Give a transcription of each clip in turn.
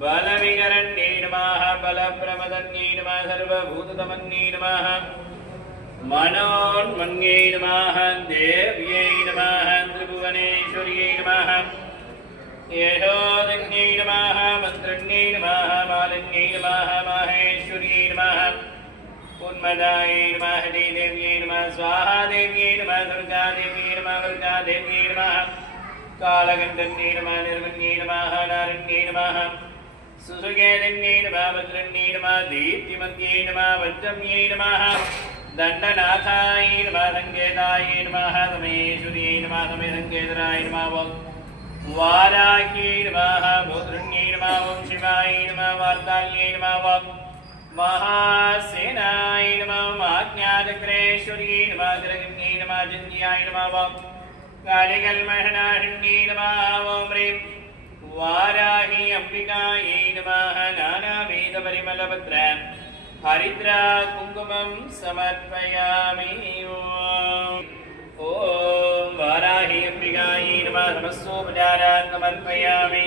बलविकरण्ये नमः बलप्रमदन्ये नमः सर्वभूततमन्ये नमः मनोन्मन्ये नमः देव्यै नमः त्रिभुवनेश्वर्यै नमः यशोदन्ये नमः मन्त्रण्ये नमः मालिन्ये नमः माहेश्वर्यै नमः उन्मदायै नमः देव्यै नमः स्वाहा देव्यै नमः दुर्गा देव्यै नमः दुर्गा देव्यै नमः कालगन्धन्ये नमः निर्मन्ये नमः नारण्ये नमः सुसुगेदन्ये नमः भद्रन्ये नमः दीप्तिमन्ये नमः वज्रम्ये नमः दण्डनाथाय नमः संकेताय नमः समेश्वर्यै नमः समेसंकेतराय नमः वाराह्यै नमः भद्रन्ये नमः ओं शिवाय नमः वार्ताल्ये नमः महासेनाय नमः महाज्ञातक्रेश्वर्यै नमः जलगन्ये नमः जन्याय नमः कालिकल्मषनाशिन्ये नमः ओं ह्रीं वाराही अंबिकायै नमः नानावेदपरिमलपत्र हरिद्रा कुङ्कुमं समर्पयामि ॐ वाराही अंबिकायै नमः समस्तोपचारान् समर्पयामि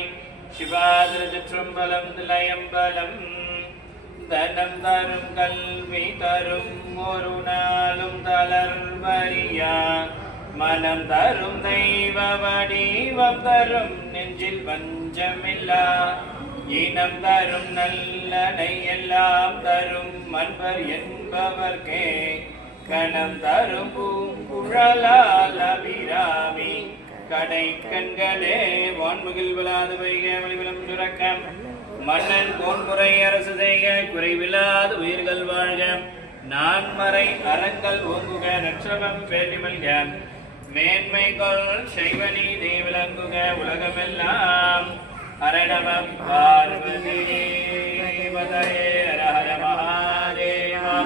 शिवादरचक्षुम्बलं लयं बलं धनं तरुं कल्वी तरुं ஒரு நாளும் தளர்வரியா மனம் தரும் தெய்வ வடிவம் தரும் நெஞ்சில் வஞ்சமில்லா இனம் தரும் நல்லனை எல்லாம் தரும் மன்பர் என்பவர்க்கே கணம் தரும் பூங்குழலால் அபிராமி கடை கண்களே வான்முகில் விழாது வைக வழிவிலம் சுரக்கம் மன்னன் கோன்முறை அரசு செய்க குறைவில்லாத உயிர்கள் வாழ்க நான்மறை அறங்கள் ஓங்குக நற்றவம் வேண்டி மல்க மேன்மைகள் சைவனி தேவிலங்குக உலகமெல்லாம் ஹரணம பார்வதி ஹர ஹர மகாதேவா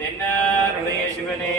தென்னாருடைய சிவனே